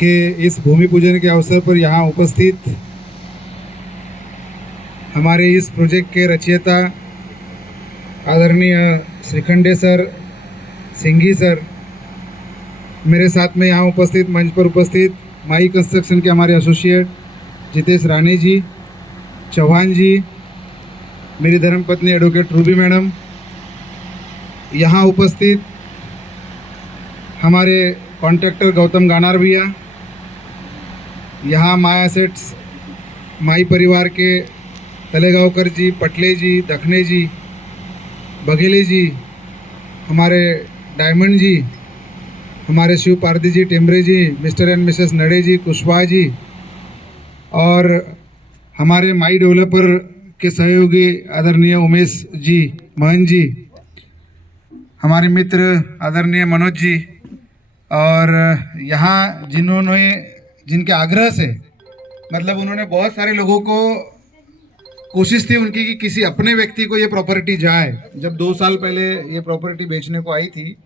के इस भूमि पूजन के अवसर पर यहाँ उपस्थित हमारे इस प्रोजेक्ट के रचयिता आदरणीय श्रीखंडे सर, सिंघी सर, मेरे साथ में यहाँ उपस्थित मंच पर उपस्थित माई कंस्ट्रक्शन के हमारे एसोसिएट जितेश राणे जी, चौहान जी, मेरी धर्मपत्नी एडवोकेट रूबी मैडम, यहाँ उपस्थित हमारे कॉन्ट्रैक्टर गौतम गानार भैया, यहाँ माया सेट्स माई परिवार के तलेगांवकर जी, पटले जी, दखने जी, बघेले जी, हमारे डायमंड जी, हमारे शिव पारदी जी, टेम्बरे जी, मिस्टर एंड मिसेस नड़े जी, कुशवाहा जी, और हमारे माई डेवलपर के सहयोगी आदरणीय उमेश जी, महन जी, हमारे मित्र आदरणीय मनोज जी, और यहाँ जिनके आग्रह से मतलब उन्होंने बहुत सारे लोगों को कोशिश थी उनकी कि किसी अपने व्यक्ति को ये प्रॉपर्टी जाए। जब 2 साल पहले ये प्रॉपर्टी बेचने को आई थी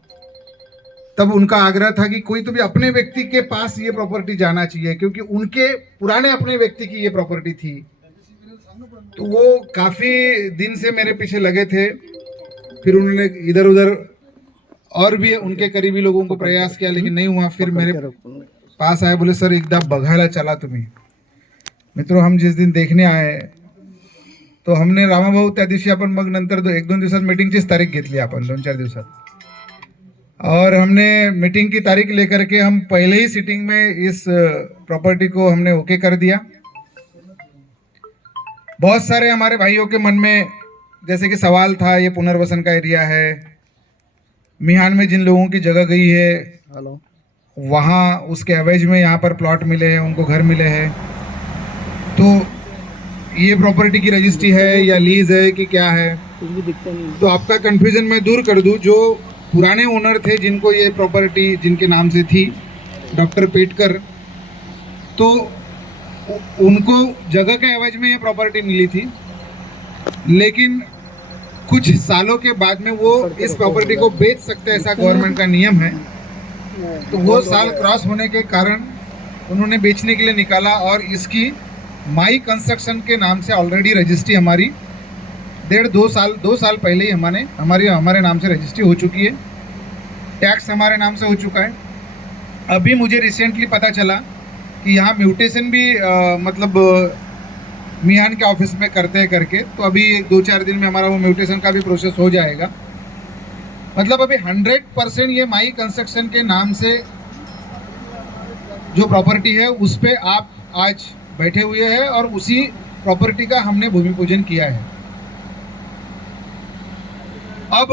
तब उनका आग्रह था कि कोई तो भी अपने व्यक्ति के पास ये प्रॉपर्टी जाना चाहिए, क्योंकि उनके पुराने अपने व्यक्ति की ये प्रॉपर्टी थी। तो वो काफ़ी दिन से मेरे पीछे लगे थे। फिर उन्होंने इधर उधर और भी उनके करीबी लोगों को प्रयास किया, लेकिन नहीं हुआ। फिर मेरे पास आए, बोले सर एकदा बघायला चला तुम्ही। मित्रों, हम जिस दिन देखने आए तो हमने रामाभाऊ त्या दिवशी आपण मग नंतर 1-2 दिवसात मीटिंगचीच तारीख घेतली आपण 2-4 दिवसात, और हमने मीटिंग की तारीख लेकर के हम पहले ही सिटिंग में इस प्रॉपर्टी को हमने ओके कर दिया। बहुत सारे हमारे भाइयों के मन में जैसे कि सवाल था, ये पुनर्वसन का एरिया है, मिहान में जिन लोगों की जगह गई है वहाँ उसके एवज में यहाँ पर प्लॉट मिले हैं, उनको घर मिले हैं, तो ये प्रॉपर्टी की रजिस्ट्री है या लीज है कि क्या है। तो आपका कंफ्यूजन मैं दूर कर दूं, जो पुराने ओनर थे जिनको ये प्रॉपर्टी जिनके नाम से थी, डॉक्टर पेटकर, तो उनको जगह के एवज में ये प्रॉपर्टी मिली थी, लेकिन कुछ सालों के बाद में वो इस प्रॉपर्टी को बेच सकते हैं, ऐसा गवर्नमेंट का नियम है। तो वो साल क्रॉस होने के कारण उन्होंने बेचने के लिए निकाला, और इसकी माई कंस्ट्रक्शन के नाम से ऑलरेडी रजिस्ट्री हमारी 2 साल पहले ही हमारे नाम से रजिस्ट्री हो चुकी है, टैक्स हमारे नाम से हो चुका है। अभी मुझे रिसेंटली पता चला कि यहाँ म्यूटेशन भी मतलब मियान के ऑफिस में करते हैं करके, तो अभी 2-4 दिन में हमारा वो म्यूटेशन का भी प्रोसेस हो जाएगा। मतलब अभी 100% ये माई कंस्ट्रक्शन के नाम से जो प्रॉपर्टी है उस पर आप आज बैठे हुए हैं, और उसी प्रॉपर्टी का हमने भूमि पूजन किया है। अब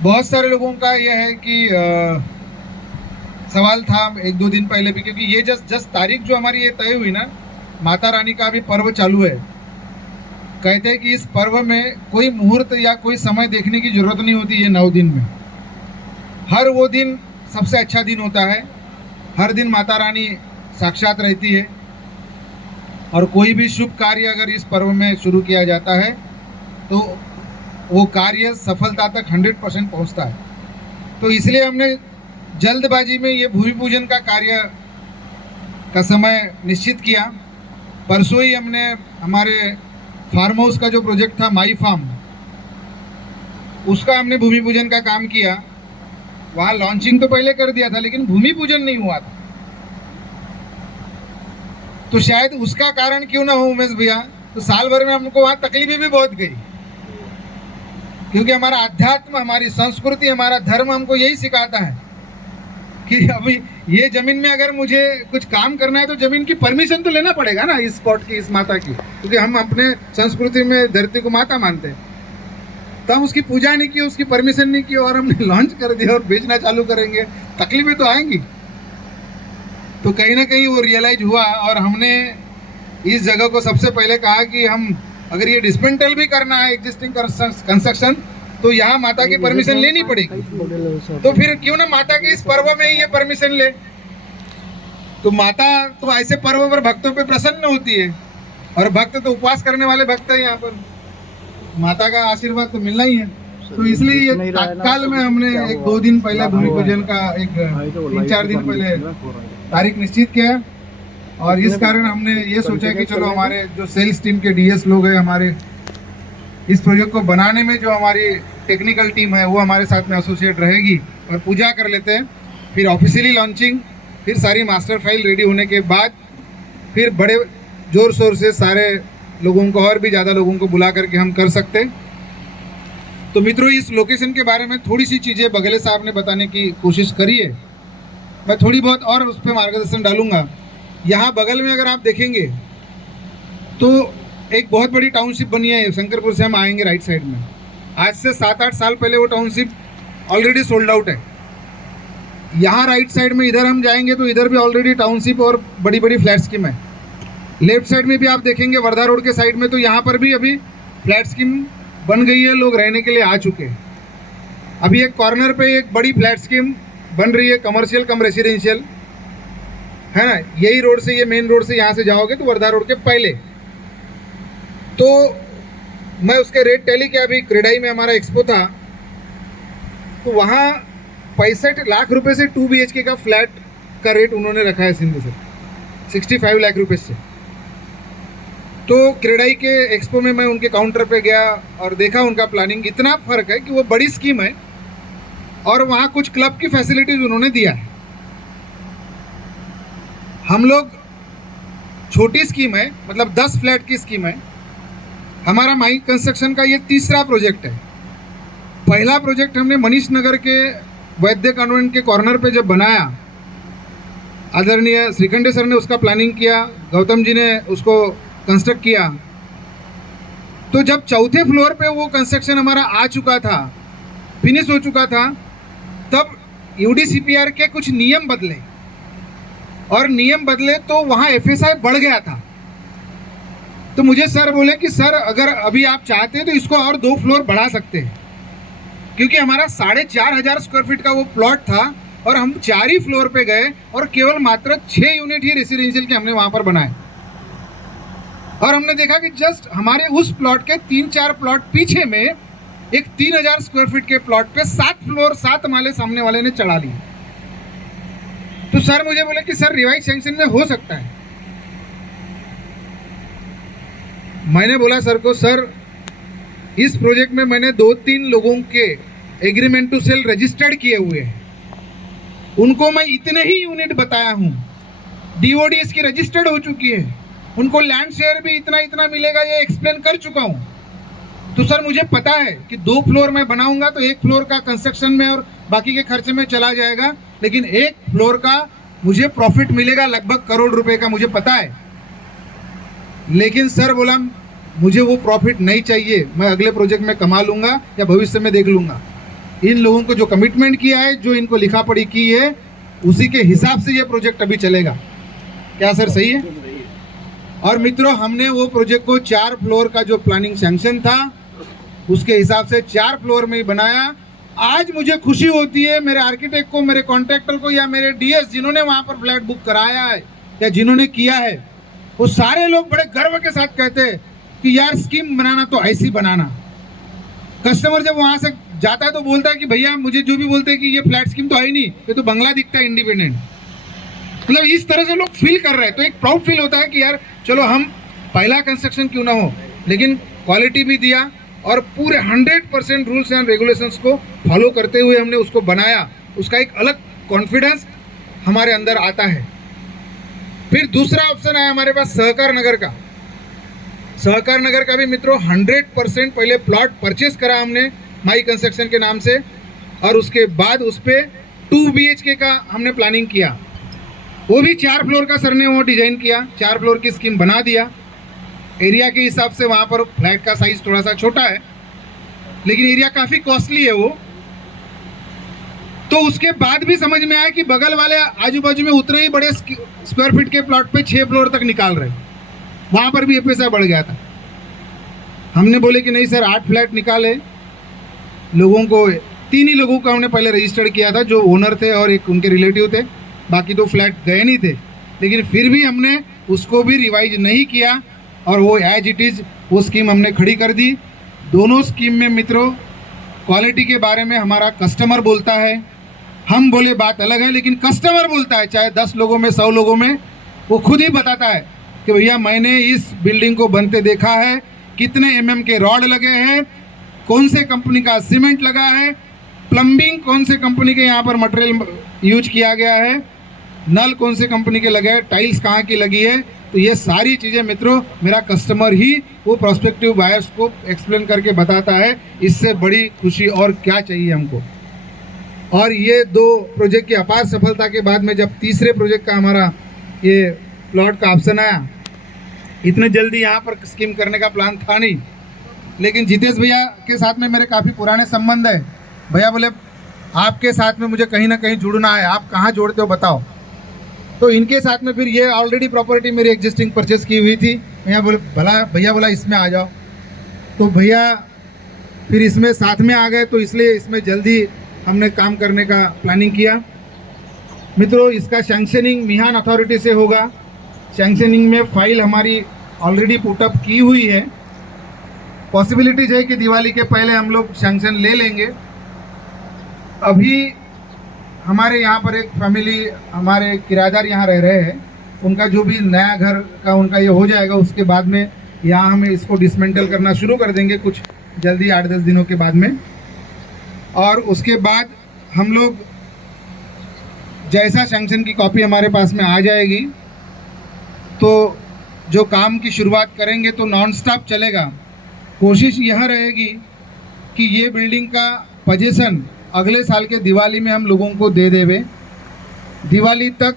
बहुत सारे लोगों का यह है कि सवाल था 1-2 दिन पहले भी, क्योंकि ये जस्ट तारीख जो हमारी ये तय हुई ना, माता रानी का भी पर्व चालू है। कहते हैं कि इस पर्व में कोई मुहूर्त या कोई समय देखने की जरूरत नहीं होती। ये 9 दिन में हर वो दिन सबसे अच्छा दिन होता है। हर दिन माता रानी साक्षात रहती है, और कोई भी शुभ कार्य अगर इस पर्व में शुरू किया जाता है तो वो कार्य सफलता तक 100% पहुंचता है। तो इसलिए हमने जल्दबाजी में ये भूमि पूजन का कार्य का समय निश्चित किया। परसों ही हमने हमारे फार्म हाउस का जो प्रोजेक्ट था माई फार्म, उसका हमने भूमि पूजन का काम किया। वहाँ लॉन्चिंग तो पहले कर दिया था, लेकिन भूमि पूजन नहीं हुआ था। तो शायद उसका कारण क्यों ना हो उमेश भैया, तो साल भर में हमको वहाँ तकलीफें भी बहुत गई, क्योंकि हमारा अध्यात्म, हमारी संस्कृति, हमारा धर्म हमको यही सिखाता है कि अभी ये जमीन में अगर मुझे कुछ काम करना है तो जमीन की परमिशन तो लेना पड़ेगा ना, इस स्पॉट की, इस माता की, क्योंकि हम अपने संस्कृति में धरती को माता मानते हैं। तो हम उसकी पूजा नहीं की, उसकी परमिशन नहीं की, और हमने लॉन्च कर दिया और बेचना चालू करेंगे, तकलीफें तो आएंगी। तो कहीं ना कहीं वो रियलाइज हुआ, और हमने इस जगह को सबसे पहले कहा कि हम अगर ये डिस्मेंटल भी करना है एग्जिस्टिंग कंस्ट्रक्शन, तो यहाँ माता की परमिशन लेनी पड़ेगी। तो फिर क्यों ना माता के इस पर्व में ही ये परमिशन ले। तो माता तो ऐसे पर्व पर भक्तों पे प्रसन्न होती है, और भक्त तो उपवास करने वाले भक्त है। यहाँ पर माता का आशीर्वाद तो मिलना ही है। तो इसलिए ये तत्काल में हमने एक 2 दिन पहले भूमि पूजन का एक 3-4 दिन पहले तारीख निश्चित किया है। और इस कारण हमने ये सोचा कि चलो हमारे जो सेल्स टीम के डीएस लोग हैं, हमारे इस प्रोजेक्ट को बनाने में जो हमारी टेक्निकल टीम है वो हमारे साथ में एसोसिएट रहेगी और पूजा कर लेते हैं। फिर ऑफिशियली लॉन्चिंग, फिर सारी मास्टर फाइल रेडी होने के बाद फिर बड़े जोर शोर से सारे लोगों को और भी ज़्यादा लोगों को बुला करके हम कर सकते हैं। तो मित्रों, इस लोकेशन के बारे में थोड़ी सी चीज़ें बघेले साहब ने बताने की कोशिश करी है, मैं थोड़ी बहुत और उस पर मार्गदर्शन डालूंगा। यहाँ बगल में अगर आप देखेंगे तो एक बहुत बड़ी टाउनशिप बनी है, शंकरपुर से हम आएंगे राइट साइड में। आज से 7-8 साल पहले वो टाउनशिप ऑलरेडी सोल्ड आउट है। यहाँ राइट साइड में इधर हम जाएंगे तो इधर भी ऑलरेडी टाउनशिप और बड़ी बड़ी फ्लैट स्कीम है। लेफ्ट साइड में भी आप देखेंगे वर्धा रोड के साइड में, तो यहाँ पर भी अभी फ्लैट स्कीम बन गई है, लोग रहने के लिए आ चुके हैं। अभी एक कॉर्नर पे एक बड़ी फ्लैट स्कीम बन रही है, कमर्शियल कम रेसिडेंशियल, है ना। यही रोड से, ये मेन रोड से यहाँ से जाओगे तो वर्धा रोड के पहले, तो मैं उसके रेट टैली किया। अभी क्रेडाई में हमारा एक्सपो था तो वहाँ 65 लाख रुपए से 2 BHK का फ्लैट का रेट उन्होंने रखा है सिंधु से, 65 लाख रुपए से। तो क्रेडाई के एक्सपो में मैं उनके काउंटर पे गया और देखा उनका प्लानिंग। इतना फर्क है कि वो बड़ी स्कीम है और वहाँ कुछ क्लब की फैसिलिटीज उन्होंने दिया है। हम लोग छोटी स्कीम है, मतलब 10 फ्लैट की स्कीम है। हमारा माई कंस्ट्रक्शन का ये तीसरा प्रोजेक्ट है। पहला प्रोजेक्ट हमने मनीष नगर के वैद्य कॉन्वेंट के कॉर्नर पे जब बनाया, आदरणीय श्रीखंडे सर ने उसका प्लानिंग किया, गौतम जी ने उसको कंस्ट्रक्ट किया। तो जब चौथे फ्लोर पे वो कंस्ट्रक्शन हमारा आ चुका था, फिनिश हो चुका था, तब यूडीसीपीआर के कुछ नियम बदले और नियम बदले तो वहाँ FSI बढ़ गया था। तो मुझे सर बोले कि सर अगर अभी आप चाहते हैं तो इसको और 2 फ्लोर बढ़ा सकते हैं, क्योंकि हमारा 4,500 स्क्वायर फीट का वो प्लॉट था और हम 4 ही फ्लोर पे गए और केवल मात्र 6 यूनिट ही रेसिडेंशियल के हमने वहाँ पर बनाए। और हमने देखा कि जस्ट हमारे उस प्लॉट के 3-4 प्लॉट पीछे में एक 3,000 स्क्वायर फीट के प्लॉट पे 7 फ्लोर 7 माले सामने वाले ने चढ़ा लिए। तो सर मुझे बोले कि सर रिवाइज सैंक्शन में हो सकता है। मैंने बोला सर को, सर इस प्रोजेक्ट में मैंने 2-3 लोगों के एग्रीमेंट टू सेल रजिस्टर्ड किए हुए हैं, उनको मैं इतने ही यूनिट बताया हूँ, DOD इसकी रजिस्टर्ड हो चुकी है, उनको लैंड शेयर भी इतना इतना मिलेगा ये एक्सप्लेन कर चुका हूँ। तो सर मुझे पता है कि 2 फ्लोर मैं बनाऊंगा तो 1 फ्लोर का कंस्ट्रक्शन में और बाकी के खर्चे में चला जाएगा, लेकिन 1 फ्लोर का मुझे प्रॉफिट मिलेगा लगभग 1 करोड़ रुपए का, मुझे पता है। लेकिन सर बोला मुझे वो प्रॉफिट नहीं चाहिए, मैं अगले प्रोजेक्ट में कमा लूंगा या भविष्य में देख लूंगा। इन लोगों को जो कमिटमेंट किया है, जो इनको लिखा पढ़ी की है, उसी के हिसाब से ये प्रोजेक्ट अभी चलेगा। क्या सर सही है? और मित्रों, हमने वो प्रोजेक्ट को 4 फ्लोर का जो प्लानिंग सैंक्शन था उसके हिसाब से 4 फ्लोर में ही बनाया। आज मुझे खुशी होती है मेरे आर्किटेक्ट को, मेरे कॉन्ट्रैक्टर को या मेरे डीएस जिन्होंने वहाँ पर फ्लैट बुक कराया है या जिन्होंने किया है, वो सारे लोग बड़े गर्व के साथ कहते हैं कि यार स्कीम बनाना तो ऐसी बनाना। कस्टमर जब वहाँ से जाता है तो बोलता है कि भैया मुझे जो भी बोलते हैं कि ये फ्लैट स्कीम तो है ही नहीं, ये तो बंगला दिखता है इंडिपेंडेंट। मतलब इस तरह से लोग फील कर रहे हैं, तो एक प्राउड फील होता है कि यार चलो हम पहला कंस्ट्रक्शन क्यों ना हो, लेकिन क्वालिटी भी दिया और पूरे 100% रूल्स एंड रेगुलेशंस को फॉलो करते हुए हमने उसको बनाया। उसका एक अलग कॉन्फिडेंस हमारे अंदर आता है। फिर दूसरा ऑप्शन आया हमारे पास सहकार नगर का। सहकार नगर का भी मित्रों 100% पहले प्लॉट परचेस करा हमने माई कंस्ट्रक्शन के नाम से, और उसके बाद उस पर 2 BHK का हमने प्लानिंग किया। वो भी 4 फ्लोर का सर ने वो डिजाइन किया, 4 फ्लोर की स्कीम बना दिया। एरिया के हिसाब से वहाँ पर फ्लैट का साइज थोड़ा सा छोटा है, लेकिन एरिया काफ़ी कॉस्टली है वो। तो उसके बाद भी समझ में आया कि बगल वाले आजू बाजू में उतने ही बड़े स्क्वायर फीट के प्लॉट पे 6 फ्लोर तक निकाल रहे, वहाँ पर भी FSI बढ़ गया था। हमने बोले कि नहीं सर 8 फ्लैट निकाले, लोगों को 3 ही लोगों को हमने पहले रजिस्टर्ड किया था, जो ओनर थे और एक उनके रिलेटिव थे, बाकी 2 फ्लैट गए नहीं थे। लेकिन फिर भी हमने उसको भी रिवाइज नहीं किया और वो एज इट इज़ वो स्कीम हमने खड़ी कर दी। दोनों स्कीम में मित्रों क्वालिटी के बारे में हमारा कस्टमर बोलता है, हम बोले बात अलग है, लेकिन कस्टमर बोलता है, चाहे 10 लोगों में 100 लोगों में, वो खुद ही बताता है कि भैया मैंने इस बिल्डिंग को बनते देखा है, कितने mm के रॉड लगे हैं, कौन से कंपनी का सीमेंट लगा है, प्लम्बिंग कौन से कंपनी के यहाँ पर मटेरियल यूज किया गया है, नल कौन से कंपनी के लगे हैं, टाइल्स कहाँ की लगी है। तो ये सारी चीज़ें मित्रों मेरा कस्टमर ही वो प्रोस्पेक्टिव बायर्स को एक्सप्लेन करके बताता है। इससे बड़ी खुशी और क्या चाहिए हमको। और ये 2 प्रोजेक्ट की अपार सफलता के बाद में जब तीसरे प्रोजेक्ट का हमारा ये प्लॉट का ऑप्शन आया, इतने जल्दी यहाँ पर स्कीम करने का प्लान था नहीं, लेकिन जितेश भैया के साथ में मेरे काफ़ी पुराने संबंध है। भैया बोले आपके साथ में मुझे कहीं ना कहीं जुड़ना है, आप कहाँ जोड़ते हो बताओ। तो इनके साथ में फिर ये ऑलरेडी प्रॉपर्टी मेरी एग्जिस्टिंग परचेस की हुई थी। भैया बोला इसमें आ जाओ, तो भैया फिर इसमें साथ में आ गए, तो इसलिए इसमें जल्दी हमने काम करने का प्लानिंग किया। मित्रों इसका सैंक्शनिंग मिहान अथॉरिटी से होगा। सैंक्शनिंग में फाइल हमारी ऑलरेडी पुटअप की हुई है। पॉसिबिलिटीज है कि दिवाली के पहले हम लोग सैंक्शन ले लेंगे। अभी हमारे यहाँ पर एक फैमिली, हमारे किराएदार यहाँ रह रहे हैं, उनका जो भी नया घर का उनका ये हो जाएगा, उसके बाद में यहाँ हम इसको डिसमेंटल करना शुरू कर देंगे कुछ जल्दी 8-10 दिनों के बाद में। और उसके बाद हम लोग जैसा सैंक्शन की कॉपी हमारे पास में आ जाएगी तो जो काम की शुरुआत करेंगे तो नॉन स्टॉप चलेगा। कोशिश यह रहेगी कि ये बिल्डिंग का पोजीशन अगले साल के दिवाली में हम लोगों को दे देवे। दिवाली तक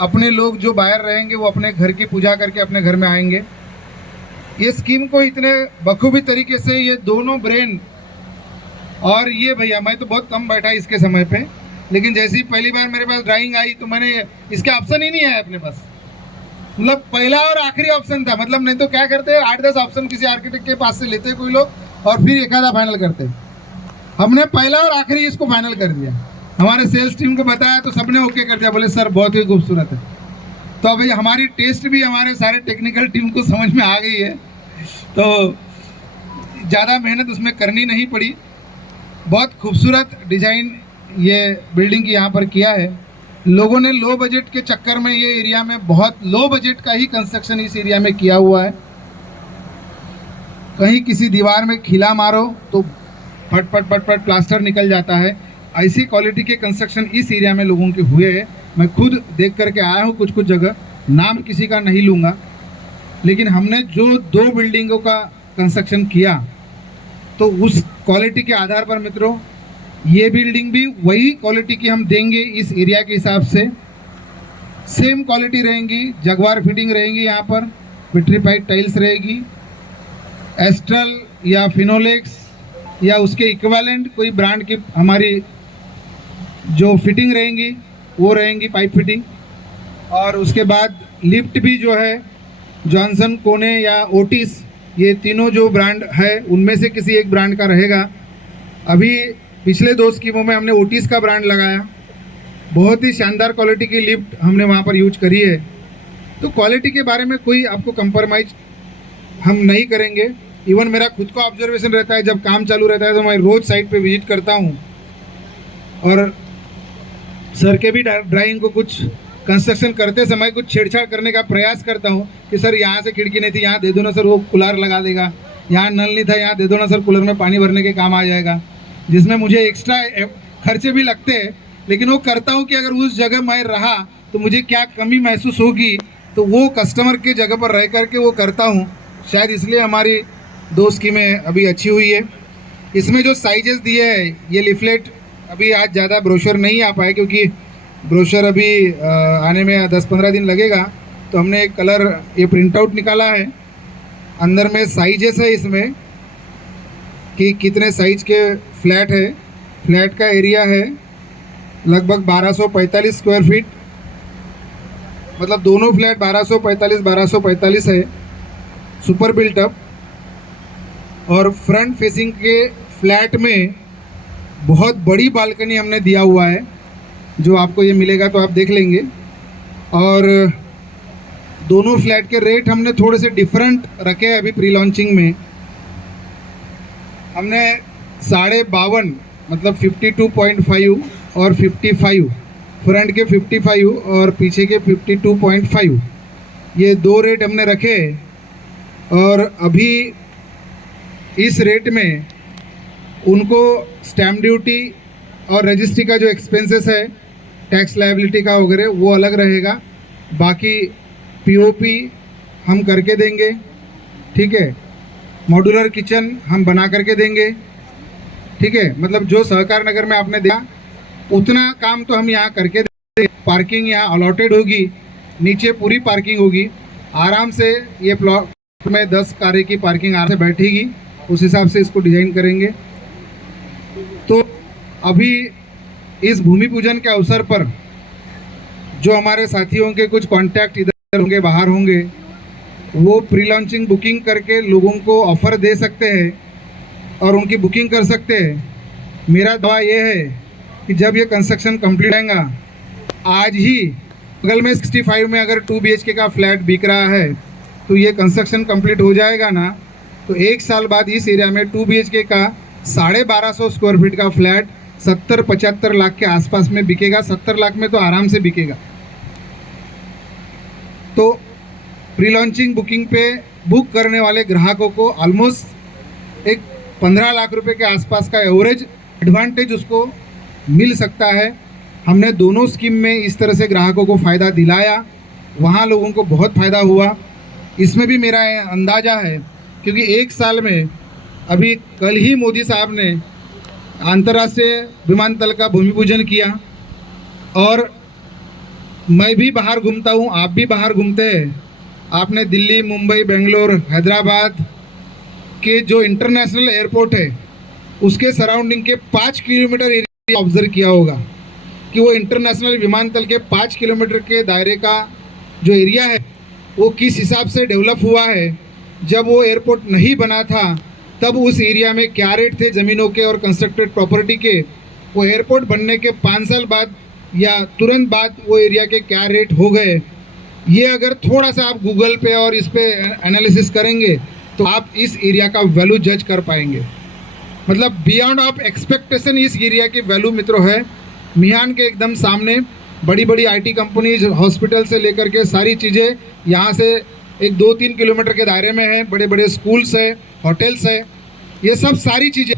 अपने लोग जो बाहर रहेंगे वो अपने घर की पूजा करके अपने घर में आएंगे। ये स्कीम को इतने बखूबी तरीके से ये दोनों ब्रेन, और ये भैया मैं तो बहुत कम बैठा इसके समय पे, लेकिन जैसे ही पहली बार मेरे पास ड्राइंग आई तो मैंने इसका ऑप्शन ही नहीं आया अपने पास। मतलब पहला और आखिरी ऑप्शन था। मतलब नहीं तो क्या करते हैं 8-10 ऑप्शन किसी आर्किटेक्ट के पास से लेते कोई लोग और फिर एक आधा फाइनल करते। हमने पहला और आखिरी इसको फाइनल कर दिया। हमारे सेल्स टीम को बताया तो सबने ओके कर दिया, बोले सर बहुत ही खूबसूरत है। तो अभी हमारी टेस्ट भी हमारे सारे टेक्निकल टीम को समझ में आ गई है, तो ज़्यादा मेहनत उसमें करनी नहीं पड़ी। बहुत खूबसूरत डिज़ाइन ये बिल्डिंग की यहाँ पर किया है। लोगों ने लो बजट के चक्कर में ये एरिया में बहुत लो बजट का ही कंस्ट्रक्शन इस एरिया में किया हुआ है। कहीं किसी दीवार में खिला मारो तो फट फट फट फट प्लास्टर निकल जाता है। ऐसी क्वालिटी के कंस्ट्रक्शन इस एरिया में लोगों के हुए हैं। मैं खुद देख करके आया हूँ कुछ जगह, नाम किसी का नहीं लूँगा, लेकिन हमने जो 2 बिल्डिंगों का कंस्ट्रक्शन किया तो उस क्वालिटी के आधार पर मित्रों ये बिल्डिंग भी वही क्वालिटी की हम देंगे। इस एरिया के हिसाब से सेम क्वालिटी रहेंगी, जगवार फिटिंग रहेंगी, यहाँ पर विट्रीफाइड टाइल्स रहेगी, एस्ट्रल या फिनोलेक्स या उसके इक्विवेलेंट कोई ब्रांड की हमारी जो फिटिंग रहेंगी वो रहेंगी, पाइप फिटिंग। और उसके बाद लिफ्ट भी जो है जॉनसन, कोने या ओटिस, ये तीनों जो ब्रांड है उनमें से किसी एक ब्रांड का रहेगा। अभी पिछले 2 स्कीमों में हमने ओटिस का ब्रांड लगाया। बहुत ही शानदार क्वालिटी की लिफ्ट हमने वहाँ पर यूज करी है। तो क्वालिटी के बारे में कोई आपको कंप्रोमाइज़ हम नहीं करेंगे। इवन मेरा खुद का ऑब्जर्वेशन रहता है, जब काम चालू रहता है तो मैं रोज़ साइट पे विजिट करता हूँ और सर के भी ड्राइंग को कुछ कंस्ट्रक्शन करते समय कुछ छेड़छाड़ करने का प्रयास करता हूँ कि सर यहाँ से खिड़की नहीं थी, यहाँ दे दो ना सर, वो कूलर लगा देगा, यहाँ नल नहीं था, यहाँ दे दो ना सर, कूलर में पानी भरने के काम आ जाएगा, जिसमें मुझे एक्स्ट्रा खर्चे भी लगते हैं। लेकिन वो करता हूँ कि अगर उस जगह मैं रहा तो मुझे क्या कमी महसूस होगी, तो वो कस्टमर के जगह पर रह करके वो करता हूँ। शायद इसलिए हमारी 2 स्कीमें अभी अच्छी हुई है। इसमें जो साइजेस दिए हैं, ये लिफलेट अभी आज ज़्यादा ब्रोशर नहीं आ पाए क्योंकि ब्रोशर अभी आने में 10-15 दिन लगेगा। तो हमने एक कलर ये प्रिंट आउट निकाला है। अंदर में साइजेस है इसमें कि कितने साइज के फ्लैट है। फ्लैट का एरिया है लगभग 1245 स्क्वायर फीट, मतलब दोनों फ्लैट 1245 है, सुपर बिल्टअप। और फ्रंट फेसिंग के फ्लैट में बहुत बड़ी बालकनी हमने दिया हुआ है, जो आपको ये मिलेगा तो आप देख लेंगे। और दोनों फ्लैट के रेट हमने थोड़े से डिफरेंट रखे हैं। अभी प्री लॉन्चिंग में हमने 52.5 मतलब 52.5 और 55, फ्रंट के 55 और पीछे के 52.5, ये दो रेट हमने रखे। और अभी इस रेट में उनको स्टैम्प ड्यूटी और रजिस्ट्री का जो एक्सपेंसेस है, टैक्स लायबिलिटी का वगैरह, वो अलग रहेगा। बाकी पीओपी हम करके देंगे, ठीक है। मॉड्यूलर किचन हम बना करके देंगे, ठीक है। मतलब जो सहकार नगर में आपने दिया उतना काम तो हम यहाँ करके देंगे। पार्किंग यहाँ अलॉटेड होगी, नीचे पूरी पार्किंग होगी। आराम से ये प्लॉट में 10 कारें की पार्किंग आराम से बैठेगी, उस हिसाब से इसको डिज़ाइन करेंगे। तो अभी इस भूमि पूजन के अवसर पर जो हमारे साथियों के कुछ कॉन्टैक्ट इधर होंगे बाहर होंगे, वो प्री लॉन्चिंग बुकिंग करके लोगों को ऑफ़र दे सकते हैं और उनकी बुकिंग कर सकते हैं। मेरा दावा ये है कि जब ये कंस्ट्रक्शन कंप्लीट आएगा, आज ही बगल में 65 में अगर 2 BHK का फ्लैट बिक रहा है तो ये कंस्ट्रक्शन कंप्लीट हो जाएगा ना, तो 1 साल बाद इस एरिया में 2 BHK का 1250 स्क्वायर फीट का फ्लैट 70-75 लाख के आसपास में बिकेगा। 70 लाख में तो आराम से बिकेगा। तो प्री लॉन्चिंग बुकिंग पे बुक करने वाले ग्राहकों को ऑलमोस्ट एक 15 लाख रुपए के आसपास का एवरेज एडवांटेज उसको मिल सकता है। हमने दोनों स्कीम में इस तरह से ग्राहकों को फ़ायदा दिलाया, वहाँ लोगों को बहुत फ़ायदा हुआ। इसमें भी मेरा अंदाज़ा है, क्योंकि 1 साल में अभी कल ही मोदी साहब ने अंतर्राष्ट्रीय विमानतल का भूमि पूजन किया, और मैं भी बाहर घूमता हूँ, आप भी बाहर घूमते हैं। आपने दिल्ली, मुंबई, बेंगलोर, हैदराबाद के जो इंटरनेशनल एयरपोर्ट है उसके सराउंडिंग के 5 किलोमीटर एरिया ऑब्जर्व किया होगा कि वो इंटरनेशनल विमानतल के 5 किलोमीटर के दायरे का जो एरिया है वो किस हिसाब से डेवलप हुआ है। जब वो एयरपोर्ट नहीं बना था तब उस एरिया में क्या रेट थे ज़मीनों के और कंस्ट्रक्टेड प्रॉपर्टी के, वो एयरपोर्ट बनने के 5 साल बाद या तुरंत बाद वो एरिया के क्या रेट हो गए। ये अगर थोड़ा सा आप गूगल पे और इस पे एनालिसिस करेंगे तो आप इस एरिया का वैल्यू जज कर पाएंगे। मतलब बियॉन्ड ऑफ एक्सपेक्टेशन इस एरिया की वैल्यू मित्रों है। मिहान के एकदम सामने बड़ी बड़ी IT कंपनीज, हॉस्पिटल से लेकर के सारी चीज़ें यहाँ से एक 2-3 किलोमीटर के दायरे में है। बड़े बड़े स्कूल्स है, होटल्स है, ये सब सारी चीज़ें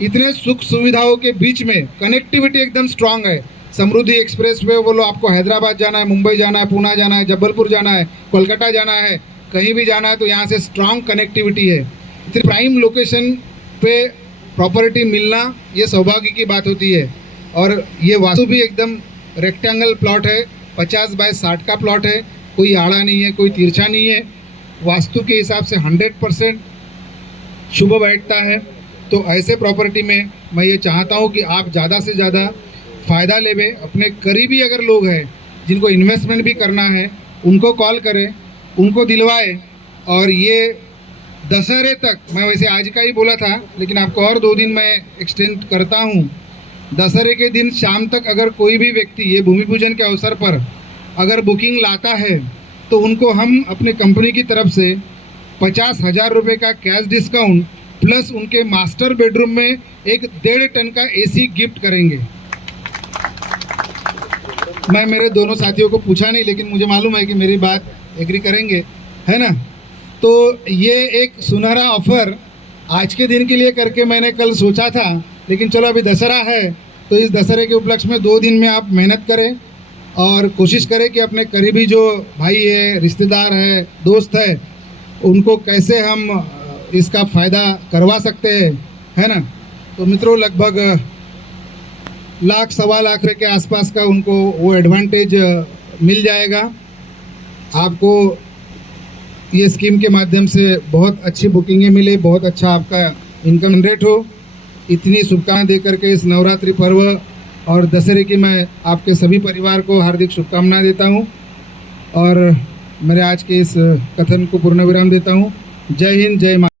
इतने सुख सुविधाओं के बीच में कनेक्टिविटी एकदम स्ट्रांग है। समृद्धि एक्सप्रेस वे बोलो, आपको हैदराबाद जाना है, मुंबई जाना है, पुणे जाना है, जबलपुर जाना है, कोलकाता जाना है, कहीं भी जाना है तो यहाँ से स्ट्रांग कनेक्टिविटी है। इतनी प्राइम लोकेशन पे प्रॉपर्टी मिलना ये सौभाग्य की बात होती है। और ये वास्तु भी एकदम रेक्टेंगल प्लॉट है, 50 बाय 60 का प्लॉट है, कोई आड़ा नहीं है, कोई तिरछा नहीं है। वास्तु के हिसाब से 100% शुभ बैठता है। तो ऐसे प्रॉपर्टी में मैं ये चाहता हूँ कि आप ज़्यादा से ज़्यादा फ़ायदा लेवे। अपने करीबी अगर लोग हैं जिनको इन्वेस्टमेंट भी करना है उनको कॉल करें, उनको दिलवाए। और ये दशहरे तक, मैं वैसे आज का ही बोला था लेकिन आपको और 2 दिन मैं एक्सटेंड करता हूँ। दशहरे के दिन शाम तक अगर कोई भी व्यक्ति ये भूमि पूजन के अवसर पर अगर बुकिंग लाता है तो उनको हम अपने कंपनी की तरफ से 50,000 रुपये का कैश डिस्काउंट प्लस उनके मास्टर बेडरूम में एक 1.5 टन का AC गिफ्ट करेंगे। मैं मेरे दोनों साथियों को पूछा नहीं, लेकिन मुझे मालूम है कि मेरी बात एग्री करेंगे, है ना। तो ये एक सुनहरा ऑफर आज के दिन के लिए करके मैंने कल सोचा था, लेकिन चलो अभी दशहरा है तो इस दशहरे के उपलक्ष्य में 2 दिन में आप मेहनत करें और कोशिश करें कि अपने करीबी जो भाई है, रिश्तेदार है, दोस्त है, उनको कैसे हम इसका फ़ायदा करवा सकते हैं, है ना। तो मित्रों लगभग 1-1.25 लाख रुपये के आसपास का उनको वो एडवांटेज मिल जाएगा। आपको ये स्कीम के माध्यम से बहुत अच्छी बुकिंगें मिले, बहुत अच्छा आपका इनकम जनरेट हो। इतनी शुभकामनाएं दे करके इस नवरात्रि पर्व और दशहरे की मैं आपके सभी परिवार को हार्दिक शुभकामनाएं देता हूं और मेरे आज के इस कथन को पूर्ण विराम देता हूं। जय हिंद, जय माता।